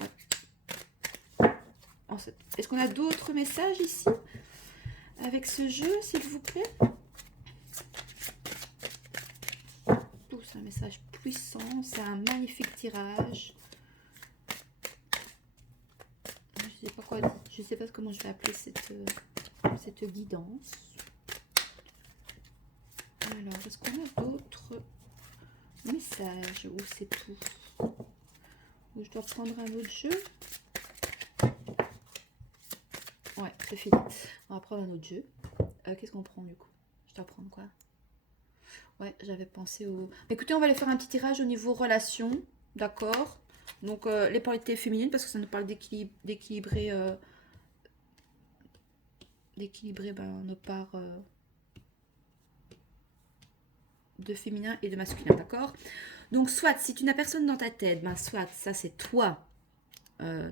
ouais. Est-ce qu'on a d'autres messages ici avec ce jeu, s'il vous plaît? C'est un message puissant, c'est un magnifique tirage. Je sais pas quoi, je sais pas comment je vais appeler cette guidance. Alors, est-ce qu'on a d'autres messages ou c'est tout? Ou je dois prendre un autre jeu? Ouais, c'est fini. On va prendre un autre jeu. Qu'est-ce qu'on prend du coup? Je dois prendre quoi? Ouais, j'avais pensé au... Écoutez, on va aller faire un petit tirage au niveau relation, d'accord? Donc, les polarités féminines, parce que ça nous parle d'équilibrer nos parts de féminin et de masculin, d'accord? Donc, soit, si tu n'as personne dans ta tête, ben, soit, ça c'est toi,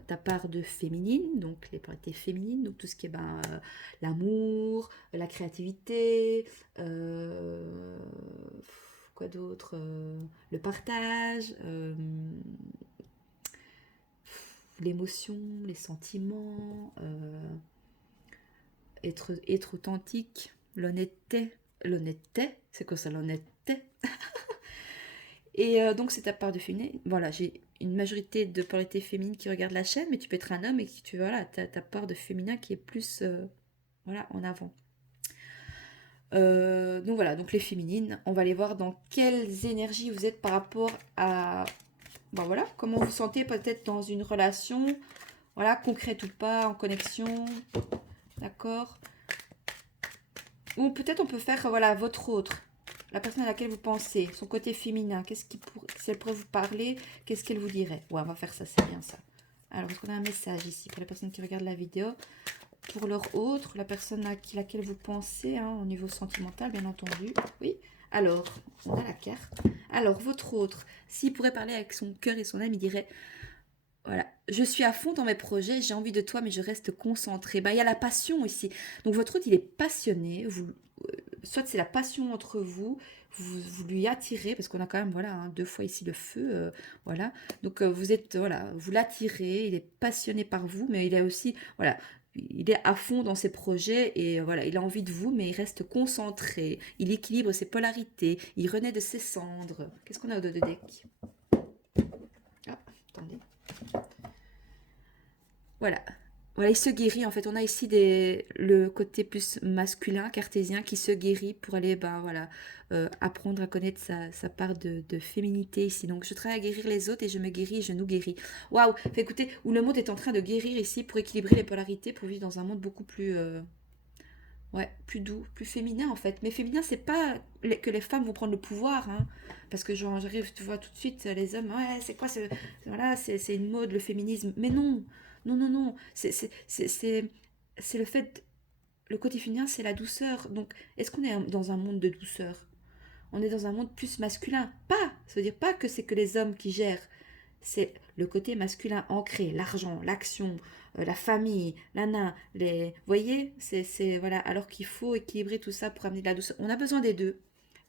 ta part de féminine, donc les polarités féminines, donc tout ce qui est l'amour, la créativité, quoi d'autre, le partage, l'émotion, les sentiments, être authentique, l'honnêteté, c'est quoi ça l'honnêteté? Et donc c'est ta part de féminin. Voilà, j'ai une majorité de polarité féminine qui regarde la chaîne, mais tu peux être un homme et qui tu voilà, ta part de féminin qui est plus voilà, en avant. Donc voilà, donc les féminines, on va aller voir dans quelles énergies vous êtes par rapport à voilà, comment vous sentez peut-être dans une relation, voilà, concrète ou pas, en connexion, d'accord? Ou peut-être on peut faire voilà votre autre. La personne à laquelle vous pensez, son côté féminin, si elle pourrait vous parler, qu'est-ce qu'elle vous dirait? Ouais, on va faire ça, c'est bien ça. Alors, est-ce qu'on a un message ici pour la personne qui regarde la vidéo? Pour leur autre, la personne à laquelle vous pensez, hein, au niveau sentimental, bien entendu. Oui. Alors, on a la carte. Alors, votre autre, s'il pourrait parler avec son cœur et son âme, il dirait... Voilà, je suis à fond dans mes projets, j'ai envie de toi, mais je reste concentrée. Il y a la passion ici. Donc votre autre, il est passionné. Soit c'est la passion entre vous, vous lui attirez, parce qu'on a quand même, voilà, hein, 2 fois ici le feu, voilà. Donc vous êtes, voilà, vous l'attirez, il est passionné par vous, mais il est aussi, voilà, il est à fond dans ses projets et voilà, il a envie de vous, mais il reste concentré. Il équilibre ses polarités, il renaît de ses cendres. Qu'est-ce qu'on a au dos de deck? Ah, attendez. Voilà. Voilà, il se guérit. En fait, on a ici le côté plus masculin, cartésien, qui se guérit pour aller voilà, apprendre à connaître sa part de féminité ici. Donc, je travaille à guérir les autres et je me guéris et je nous guéris. Waouh! Écoutez, où le monde est en train de guérir ici pour équilibrer les polarités, pour vivre dans un monde beaucoup plus... ouais, plus doux, plus féminin en fait. Mais féminin, c'est pas que les femmes vont prendre le pouvoir, hein. Parce que j'arrive, tu vois tout de suite, les hommes, ouais, c'est quoi voilà, c'est une mode, le féminisme. Mais non, non, non, non. C'est le fait, le côté féminin, c'est la douceur. Donc, est-ce qu'on est dans un monde de douceur? On est dans un monde plus masculin. Pas, ça veut dire pas que c'est que les hommes qui gèrent. C'est le côté masculin ancré, l'argent, l'action, la famille, les... Vous voyez, voilà. Alors qu'il faut équilibrer tout ça pour amener de la douceur. On a besoin des deux.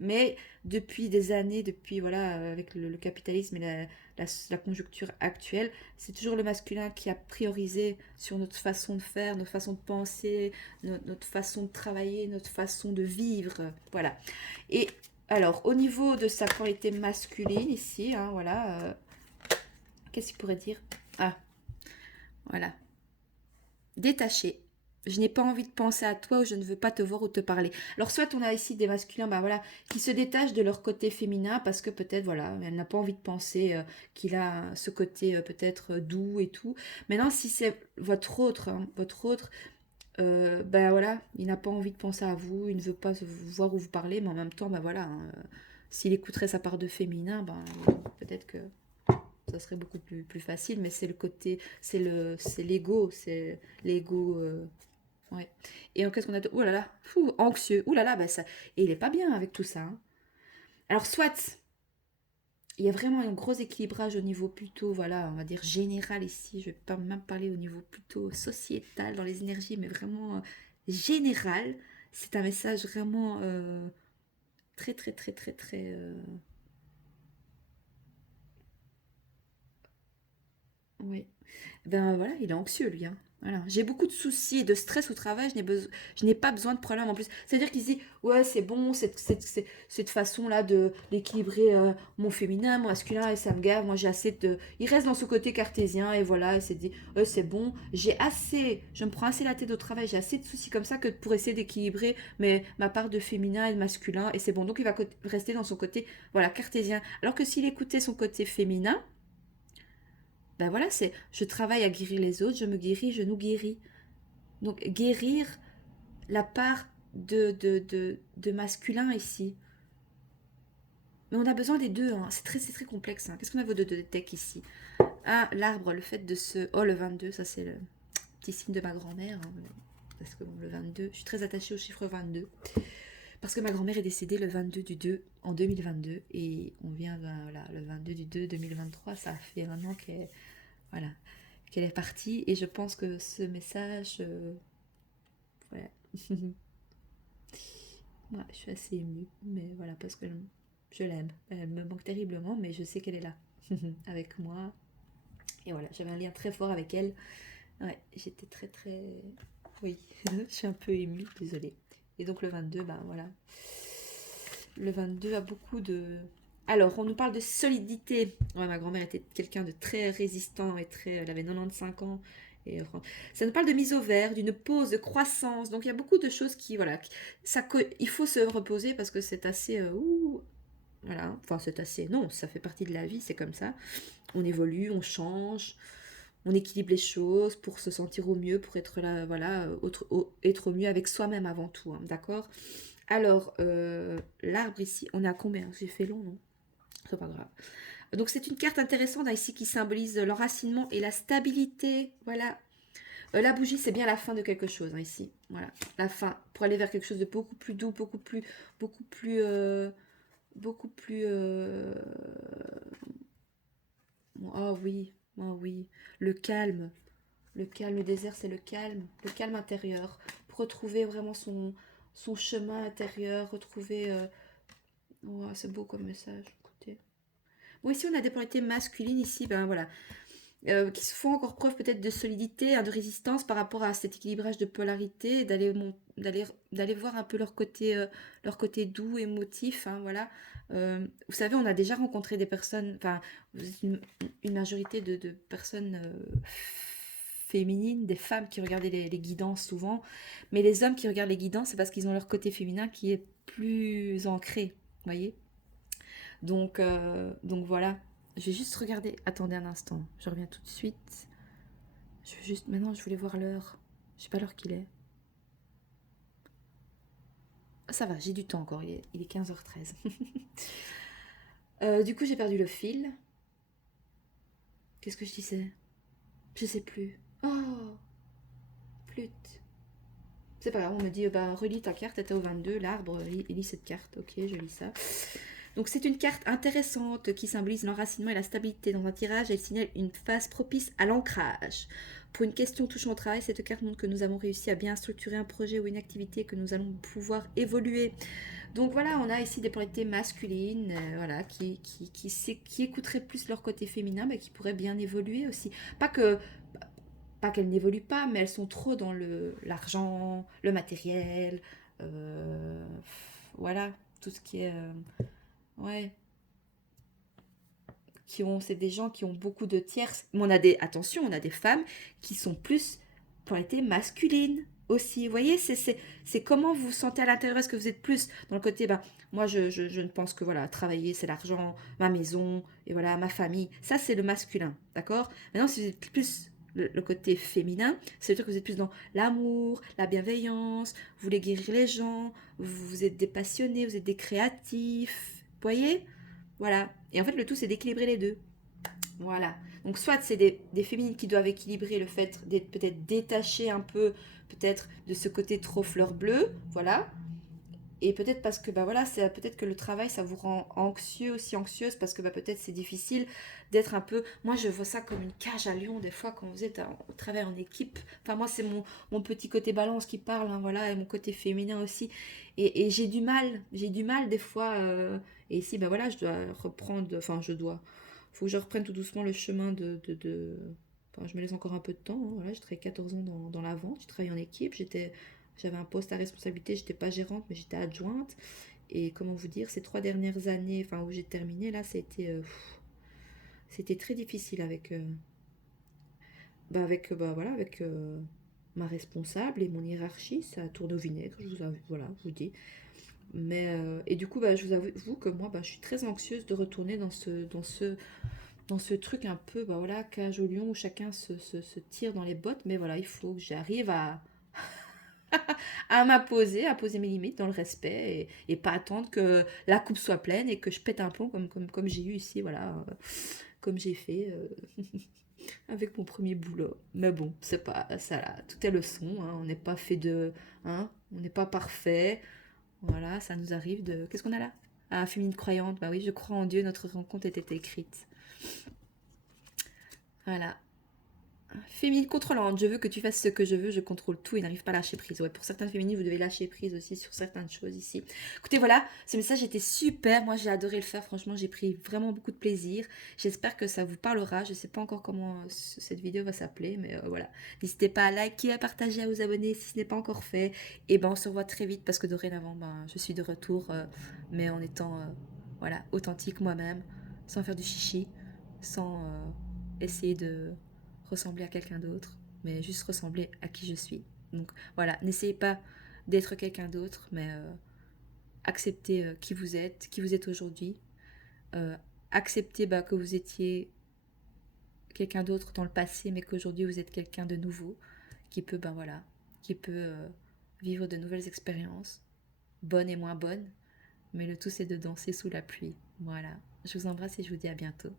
Mais depuis des années, depuis, voilà, avec le capitalisme et la conjoncture actuelle, c'est toujours le masculin qui a priorisé sur notre façon de faire, notre façon de penser, notre façon de travailler, notre façon de vivre. Voilà. Et alors, au niveau de sa qualité masculine, ici, hein, voilà, qu'est-ce qu'il pourrait dire? Ah, voilà. Détaché. Je n'ai pas envie de penser à toi ou je ne veux pas te voir ou te parler. Alors, soit on a ici des masculins voilà, qui se détachent de leur côté féminin parce que peut-être, voilà, elle n'a pas envie de penser qu'il a ce côté peut-être doux et tout. Maintenant, si c'est votre autre, hein, voilà, il n'a pas envie de penser à vous, il ne veut pas vous voir ou vous parler, mais en même temps, voilà, hein, s'il écouterait sa part de féminin, peut-être que ça serait beaucoup plus facile, mais c'est le côté, c'est l'ego, ouais. Et qu'est-ce qu'on a de, oh là là, anxieux, oh là là, ça, et il est pas bien avec tout ça, hein. Alors, soit, il y a vraiment un gros équilibrage au niveau plutôt, voilà, on va dire général ici, je vais pas même parler au niveau plutôt sociétal dans les énergies, mais vraiment général, c'est un message vraiment Très, très, très, très, très... Oui. Ben voilà, il est anxieux lui, hein. Voilà. J'ai beaucoup de soucis et de stress au travail, je n'ai pas besoin de problème en plus. C'est-à-dire qu'il se dit, ouais, c'est bon, cette façon-là d'équilibrer mon féminin, mon masculin, et ça me gave, moi j'ai assez de... Il reste dans ce côté cartésien, et voilà, il s'est dit, c'est bon, je me prends assez la tête au travail, j'ai assez de soucis comme ça que pour essayer d'équilibrer ma part de féminin et de masculin, et c'est bon. Donc il va rester dans son côté, voilà, cartésien. Alors que s'il écoutait son côté féminin, ben voilà, c'est je travaille à guérir les autres, je me guéris, je nous guéris. Donc guérir la part de masculin ici. Mais on a besoin des deux, hein. C'est très complexe, hein. Qu'est-ce qu'on a de tech ici? Ah, l'arbre, le fait de se... Oh, le 22, ça c'est le petit signe de ma grand-mère, hein. Parce que bon, le 22, je suis très attachée au chiffre 22. Parce que ma grand-mère est décédée le 22 du 2 en 2022. Et on vient, ben, voilà, le 22 du 2 2023, ça fait un an qu'elle... Voilà, qu'elle est partie. Et je pense que ce message... ouais. Ouais, je suis assez émue. Mais voilà, parce que je l'aime. Elle me manque terriblement, mais je sais qu'elle est là. Avec moi. Et voilà, j'avais un lien très fort avec elle. Ouais, j'étais très très... Oui, je suis un peu émue, désolée. Et donc le 22, ben voilà. Le 22 a beaucoup de... Alors, on nous parle de solidité. Ouais, ma grand-mère était quelqu'un de très résistant et très... Elle avait 95 ans. Et ça nous parle de mise au vert, d'une pause, de croissance. Donc, il y a beaucoup de choses qui... Voilà, il faut se reposer parce que c'est assez... voilà, enfin, c'est assez... Non, ça fait partie de la vie, c'est comme ça. On évolue, on change, on équilibre les choses pour se sentir au mieux, pour être là, voilà, être au mieux avec soi-même avant tout, hein, d'accord? Alors, l'arbre ici, on est à combien? J'ai fait long, non? C'est pas grave. Donc c'est une carte intéressante, hein, ici qui symbolise l'enracinement et la stabilité. Voilà. La bougie, c'est bien la fin de quelque chose, hein, ici. Voilà, la fin pour aller vers quelque chose de beaucoup plus doux, beaucoup plus, beaucoup plus. Oh oui, oh oui, le calme, le désert, c'est le calme intérieur, pour retrouver vraiment son chemin intérieur, retrouver. Oh, c'est beau comme message. Écoutez. Bon, ici, on a des polarités masculines, ici, ben voilà, qui se font encore preuve peut-être de solidité, hein, de résistance par rapport à cet équilibrage de polarité, d'aller voir un peu leur côté doux, émotif, hein, voilà. Vous savez, on a déjà rencontré des personnes, enfin, une majorité de personnes féminines, des femmes qui regardaient les guidances souvent, mais les hommes qui regardent les guidances, c'est parce qu'ils ont leur côté féminin qui est plus ancré, vous voyez. Donc voilà. Je vais juste regarder. Attendez un instant. Je reviens tout de suite. Je veux juste. Maintenant, je voulais voir l'heure. Je sais pas l'heure qu'il est. Ah, ça va, j'ai du temps encore. Il est 15h13. Du coup, j'ai perdu le fil. Qu'est-ce que je disais? Je sais plus. Oh, flûte. C'est pas grave, on me dit, bah, relis ta carte, t'étais au 22, l'arbre, lis cette carte. Ok, je lis ça. Donc c'est une carte intéressante qui symbolise l'enracinement et la stabilité. Dans un tirage, elle signale une phase propice à l'ancrage. Pour une question touchant au travail, cette carte montre que nous avons réussi à bien structurer un projet ou une activité, que nous allons pouvoir évoluer. Donc voilà, on a ici des polarités masculines, voilà, qui écouteraient plus leur côté féminin, mais qui pourraient bien évoluer aussi. Pas qu'elles n'évoluent pas, mais elles sont trop dans l'argent, le matériel, voilà, tout ce qui est... ouais, c'est des gens qui ont beaucoup de tierces. Mais attention, on a des femmes qui sont plus polarités masculines aussi. Vous voyez, c'est comment vous vous sentez à l'intérieur. Est-ce que vous êtes plus dans le côté, ben, moi je ne pense que voilà, travailler c'est l'argent, ma maison, et voilà, ma famille. Ça c'est le masculin, d'accord? Maintenant, si vous êtes plus le côté féminin, c'est-à-dire que vous êtes plus dans l'amour, la bienveillance, vous voulez guérir les gens, vous êtes des passionnés, vous êtes des créatifs. Vous voyez? Voilà. Et en fait, le tout, c'est d'équilibrer les deux. Voilà. Donc, soit c'est des féminines qui doivent équilibrer le fait d'être peut-être détachées un peu, peut-être de ce côté trop fleur bleue. Voilà. Et peut-être parce que, bah voilà, c'est peut-être que le travail, ça vous rend anxieux, aussi anxieuse, parce que bah, peut-être c'est difficile d'être un peu... Moi, je vois ça comme une cage à lion, des fois, quand vous êtes au travail en équipe. Enfin, moi, c'est mon petit côté balance qui parle, hein, voilà, et mon côté féminin aussi. Et j'ai du mal des fois. Et ici, bah voilà, je dois reprendre... Enfin, je dois... Faut que je reprenne tout doucement le chemin Enfin, je me laisse encore un peu de temps, hein, voilà, j'ai travaillé 14 ans dans la vente, j'ai travaillé en équipe, j'avais un poste à responsabilité, j'étais pas gérante, mais j'étais adjointe. Et comment vous dire, ces 3 dernières années, enfin où j'ai terminé, là, c'était très difficile avec ma responsable et mon hiérarchie. Ça tourne au vinaigre, voilà, je vous dis. Mais et du coup, bah, je vous avoue que moi, bah, je suis très anxieuse de retourner dans ce truc un peu, bah voilà, cage au lion où chacun se tire dans les bottes. Mais voilà, il faut que j'arrive à poser mes limites dans le respect et pas attendre que la coupe soit pleine et que je pète un plomb comme j'ai eu ici, voilà, comme j'ai fait avec mon premier boulot. Mais bon, c'est pas ça là, tout est leçon, hein, on n'est pas fait de, hein, on n'est pas parfait, voilà, ça nous arrive de, qu'est-ce qu'on a là? Ah, féminine croyante, bah oui, je crois en Dieu, notre rencontre était écrite. Voilà. Féminine contrôlante, je veux que tu fasses ce que je veux, je contrôle tout et n'arrive pas à lâcher prise. Ouais, pour certaines féminines, vous devez lâcher prise aussi sur certaines choses ici. Écoutez, voilà, ce message était super. Moi, j'ai adoré le faire. Franchement, j'ai pris vraiment beaucoup de plaisir. J'espère que ça vous parlera. Je ne sais pas encore comment cette vidéo va s'appeler, mais voilà. N'hésitez pas à liker, à partager, à vous abonner si ce n'est pas encore fait. Et ben, on se revoit très vite parce que dorénavant, ben, je suis de retour, mais en étant, voilà, authentique moi-même, sans faire du chichi, sans essayer de ressembler à quelqu'un d'autre, mais juste ressembler à qui je suis. Donc voilà, n'essayez pas d'être quelqu'un d'autre, mais acceptez qui vous êtes aujourd'hui. Euh, Acceptez bah, que vous étiez quelqu'un d'autre dans le passé, mais qu'aujourd'hui vous êtes quelqu'un de nouveau, qui peut, ben voilà, qui peut vivre de nouvelles expériences, bonnes et moins bonnes, mais le tout c'est de danser sous la pluie. Voilà, je vous embrasse et je vous dis à bientôt.